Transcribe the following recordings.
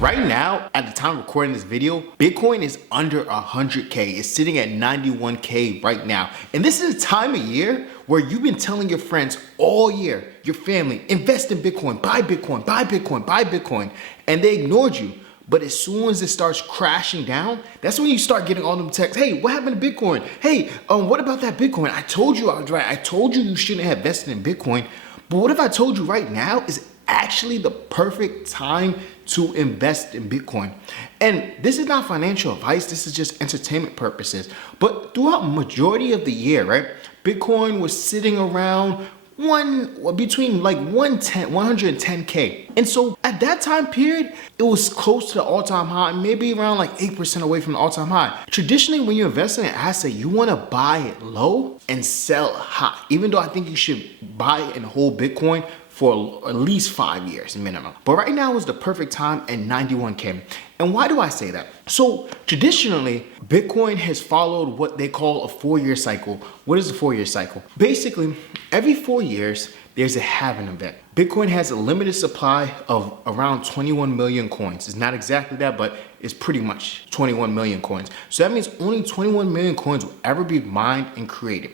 Right now, at the time of recording this video, Bitcoin is under 100K. It's sitting at 91K right now. And this is a time of year where you've been telling your friends all year, your family, invest in Bitcoin, buy Bitcoin, buy Bitcoin, buy Bitcoin, and they ignored you. But as soon as it starts crashing down, that's when you start getting all them texts. Hey, what happened to Bitcoin? Hey, what about that Bitcoin? I told you I was right. I told you you shouldn't have invested in Bitcoin. But what if I told you right now is actually the perfect time to invest in Bitcoin? And this is not financial advice. This is just entertainment purposes. But throughout majority of the year, right, Bitcoin was sitting around between like 110K. And so at that time period, it was close to the all-time high, maybe around like 8% away from the all-time high. Traditionally, when you invest in an asset, you want to buy it low and sell high. Even though I think you should buy and hold Bitcoin for at least 5 years minimum. But right now is the perfect time at 91K. And why do I say that? So traditionally, Bitcoin has followed what they call a 4-year cycle. What is a 4-year cycle? Basically, every 4 years, there's a halving event. Bitcoin has a limited supply of around 21 million coins. It's not exactly that, but it's pretty much 21 million coins. So that means only 21 million coins will ever be mined and created.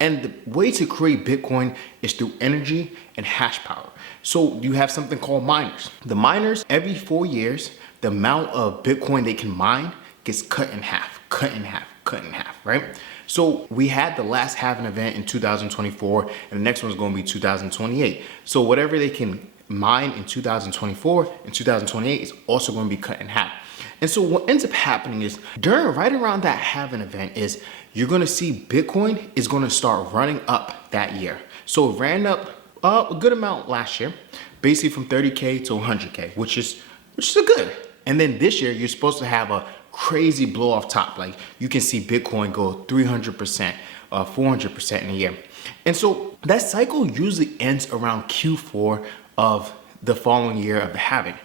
And the way to create Bitcoin is through energy and hash power. So you have something called miners. The miners, every 4 years, the amount of Bitcoin they can mine gets cut in half, right? So we had the last halving event in 2024, and the next one's going to be 2028. So whatever they can mine in 2024 and 2028 is also going to be cut in half. And so what ends up happening is right around that halving event is you're going to see Bitcoin is going to start running up that year. So it ran up a good amount last year, basically from 30K to 100K, which is a good. And then this year you're supposed to have a crazy blow off top. Like you can see Bitcoin go 300%, 400% in a year. And so that cycle usually ends around Q4 of the following year of the halving.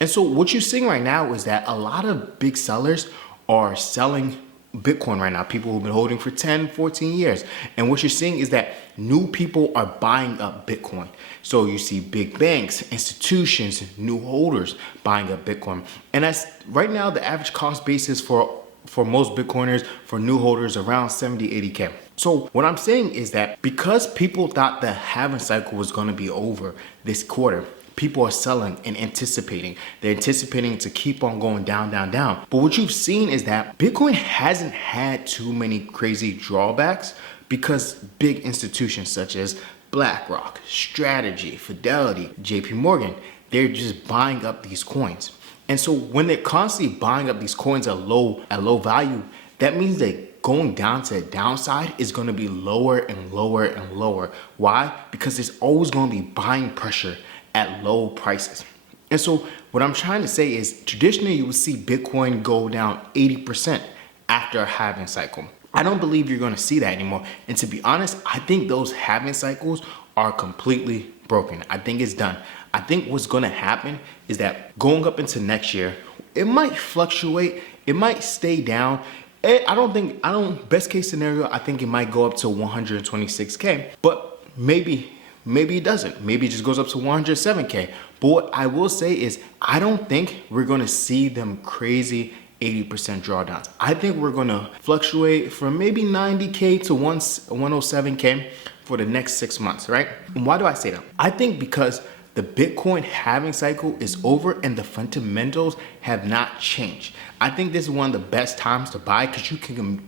And so what you're seeing right now is that a lot of big sellers are selling Bitcoin right now, people who've been holding for 10, 14 years. And what you're seeing is that new people are buying up Bitcoin. So you see big banks, institutions, new holders buying up Bitcoin. And that's right now the average cost basis for most Bitcoiners, for new holders, around 70, 80K. So what I'm saying is that because people thought the halving cycle was going to be over this quarter, people are selling and anticipating. They're anticipating to keep on going down, down, down. But what you've seen is that Bitcoin hasn't had too many crazy drawbacks because big institutions such as BlackRock, Strategy, Fidelity, JP Morgan, they're just buying up these coins. And so when they're constantly buying up these coins at low value, that means that going down to the downside is going to be lower and lower and lower. Why? Because there's always going to be buying pressure at low prices. And so what I'm trying to say is traditionally you will see Bitcoin go down 80% after a halving cycle. I don't believe you're going to see that anymore. And to be honest, I think those halving cycles are completely broken. I think it's done. I think what's going to happen is that going up into next year, it might fluctuate. It might stay down. Best case scenario, I think it might go up to 126K, but maybe it doesn't. Maybe it just goes up to 107K. But what I will say is I don't think we're going to see them crazy 80% drawdowns. I think we're going to fluctuate from maybe 90K to 107K for the next 6 months, right? And why do I say that? I think because the Bitcoin halving cycle is over and the fundamentals have not changed. I think this is one of the best times to buy because you can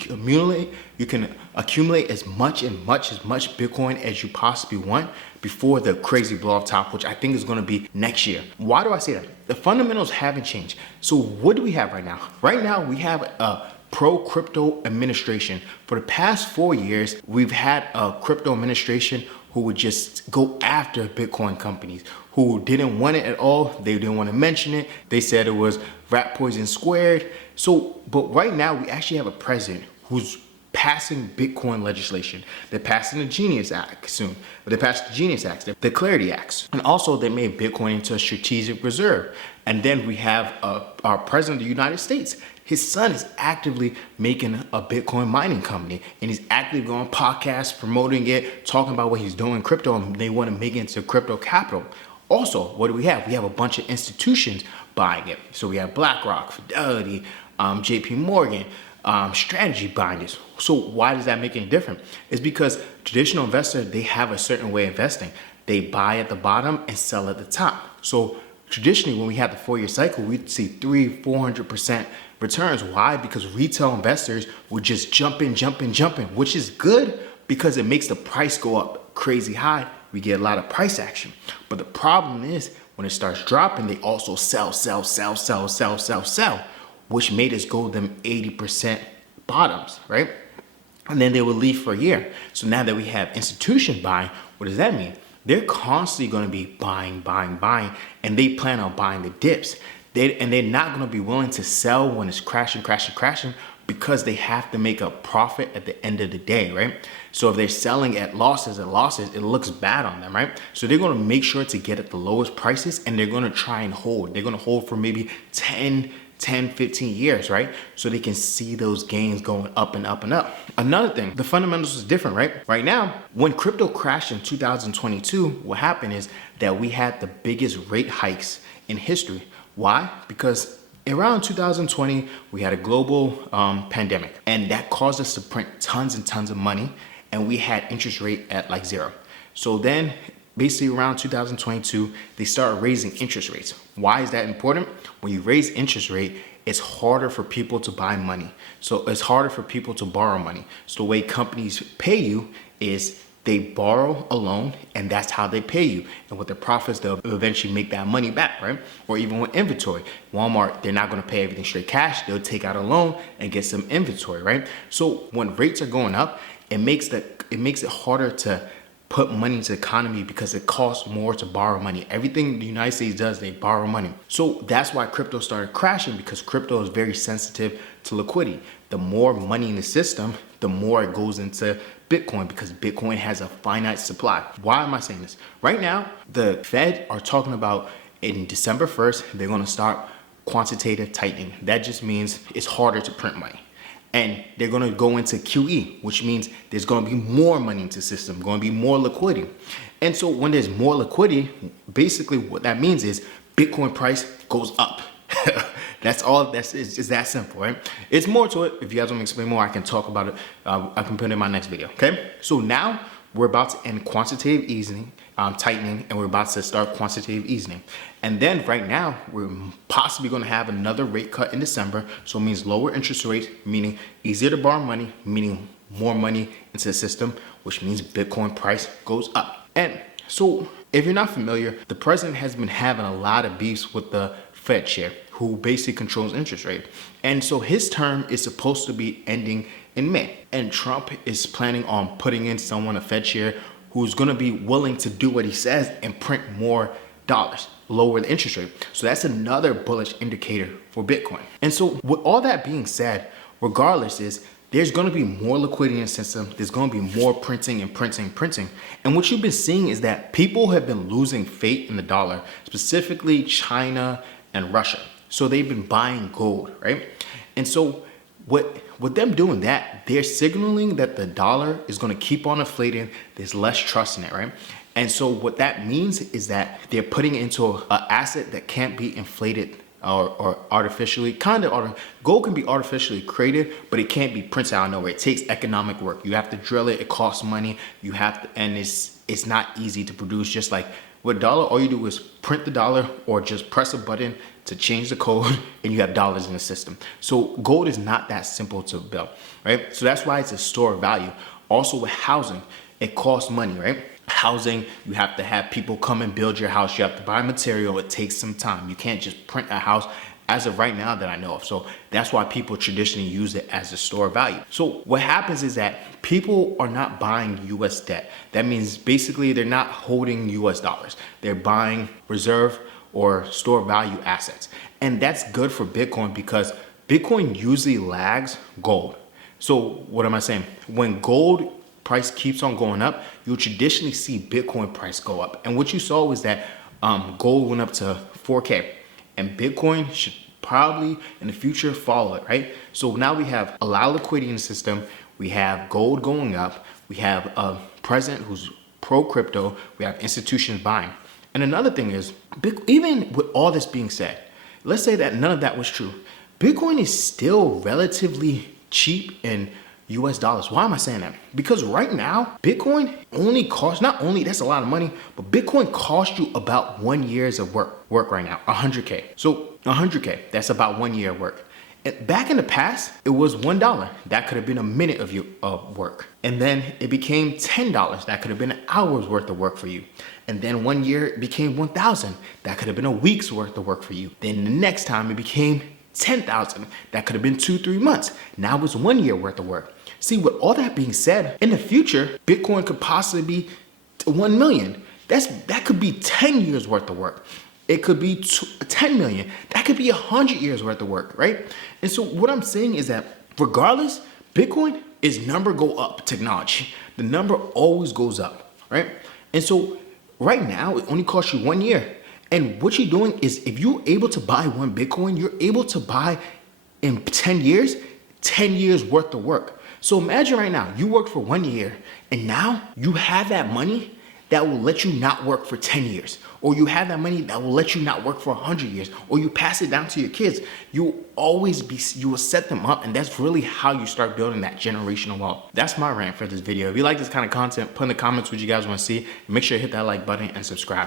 accumulate as much Bitcoin as you possibly want before the crazy blow off top, which I think is going to be next year. Why do I say that? The fundamentals haven't changed. So what do we have right now? Right now we have a pro-crypto administration. For the past 4 years, we've had a crypto administration who would just go after Bitcoin companies who didn't want it at all. They didn't want to mention it. They said it was rat poison squared. But right now we actually have a president who's passing Bitcoin legislation. They're passing the Genius Act soon. They passed the Genius Act, the Clarity Acts. And also they made Bitcoin into a strategic reserve. And then we have our president of the United States. His son is actively making a Bitcoin mining company, and he's actively going on podcasts, promoting it, talking about what he's doing in crypto, and they want to make it into crypto capital. Also, what do we have? We have a bunch of institutions buying it. So we have BlackRock, Fidelity, JP Morgan, strategy buying this. So why does that make any difference? It's because traditional investors, they have a certain way of investing. They buy at the bottom and sell at the top. So traditionally, when we had the 4-year cycle, we'd see 300-400% returns. Why? Because retail investors would just jump in, which is good because it makes the price go up crazy high. We get a lot of price action. But the problem is when it starts dropping, they also sell, which made us go them 80% bottoms, right? And then they would leave for a year. So now that we have institution buying, what does that mean? They're constantly going to be buying, and they plan on buying the dips. They're not going to be willing to sell when it's crashing, because they have to make a profit at the end of the day, right? So if they're selling at losses, it looks bad on them, right? So they're going to make sure to get at the lowest prices, and they're going to try and hold. They're going to hold for maybe 10, 15 years, right? So they can see those gains going up and up and up. Another thing, the fundamentals is different, right? Right now, when crypto crashed in 2022, what happened is that we had the biggest rate hikes in history. Why? Because around 2020, we had a global pandemic, and that caused us to print tons and tons of money, and we had interest rate at like 0. So then basically around 2022, they started raising interest rates. Why is that important? When you raise interest rate, it's harder for people to buy money. So it's harder for people to borrow money. So the way companies pay you is they borrow a loan, and that's how they pay you. And with the profits, they'll eventually make that money back, right? Or even with inventory. Walmart, they're not gonna pay everything straight cash. They'll take out a loan and get some inventory, right? So when rates are going up, it makes it harder to put money into the economy because it costs more to borrow money. Everything the United States does, they borrow money. So that's why crypto started crashing, because crypto is very sensitive to liquidity. The more money in the system, the more it goes into Bitcoin, because Bitcoin has a finite supply. Why am I saying this? Right now, the Fed are talking about in December 1st, they're gonna start quantitative tightening. That just means it's harder to print money. And they're going to go into QE, which means there's going to be more money into the system, going to be more liquidity. And so when there's more liquidity, basically what that means is Bitcoin price goes up. That's all. It's that simple, right? It's more to it. If you guys want me to explain more, I can talk about it. I can put it in my next video, okay? So now we're about to end quantitative easing, tightening, and we're about to start quantitative easing. And then right now, we're possibly going to have another rate cut in December. So it means lower interest rates, meaning easier to borrow money, meaning more money into the system, which means Bitcoin price goes up. And so if you're not familiar, the president has been having a lot of beefs with the Fed chair, who basically controls interest rate. And so his term is supposed to be ending in May. And Trump is planning on putting in someone, a Fed chair, who's going to be willing to do what he says and print more dollars, lower the interest rate. So that's another bullish indicator for Bitcoin. And so with all that being said, regardless, is there's going to be more liquidity in the system. There's going to be more printing. And what you've been seeing is that people have been losing faith in the dollar, specifically China and Russia. So they've been buying gold, right? And so with them doing that, they're signaling that the dollar is going to keep on inflating. There's less trust in it, right? And so what that means is that they're putting it into an asset that can't be inflated or artificially, gold can be artificially created, but it can't be printed out of nowhere. It takes economic work. You have to drill it. It costs money. And it's not easy to produce. Just like with dollar, all you do is print the dollar or just press a button to change the code and you have dollars in the system. So gold is not that simple to build, right? So that's why it's a store of value. Also with housing, it costs money, right? Housing, you have to have people come and build your house. You have to buy material. It takes some time. You can't just print a house as of right now that I know of. So that's why people traditionally use it as a store of value. So what happens is that people are not buying US debt. That means basically they're not holding US dollars. They're buying reserve or store value assets. And that's good for Bitcoin because Bitcoin usually lags gold. So what am I saying? When gold price keeps on going up, you'll traditionally see Bitcoin price go up. And what you saw was that gold went up to 4K and Bitcoin should probably in the future follow it, right? So now we have a lot of liquidity in the system. We have gold going up. We have a president who's pro crypto. We have institutions buying. And another thing is, even with all this being said, let's say that none of that was true. Bitcoin is still relatively cheap in US dollars. Why am I saying that? Because right now, Bitcoin only costs, not only that's a lot of money, but Bitcoin costs you about 1 year's of work right now, 100K. So 100K, that's about 1 year of work. And back in the past, it was $1. That could have been a minute of your work. And then it became $10. That could have been an hour's worth of work for you. And then 1 year it became 1,000. That could have been a week's worth of work for you. Then the next time it became 10,000. That could have been 2-3 months. Now it's 1 year worth of work. See, with all that being said, in the future, Bitcoin could possibly be 1 million. That could be 10 years worth of work. It could be 10 million. That could be 100 years worth of work, right? And so what I'm saying is that regardless, Bitcoin is number go up technology. The number always goes up, right? And so right now, it only costs you 1 year. And what you're doing is if you're able to buy 1 Bitcoin, you're able to buy in 10 years, 10 years worth of work. So imagine right now, you work for 1 year and now you have that money that will let you not work for 10 years. Or you have that money that will let you not work for 100 years. Or you pass it down to your kids. You will set them up, and that's really how you start building that generational wealth. That's my rant for this video. If you like this kind of content, put in the comments what you guys want to see. And make sure you hit that like button and subscribe.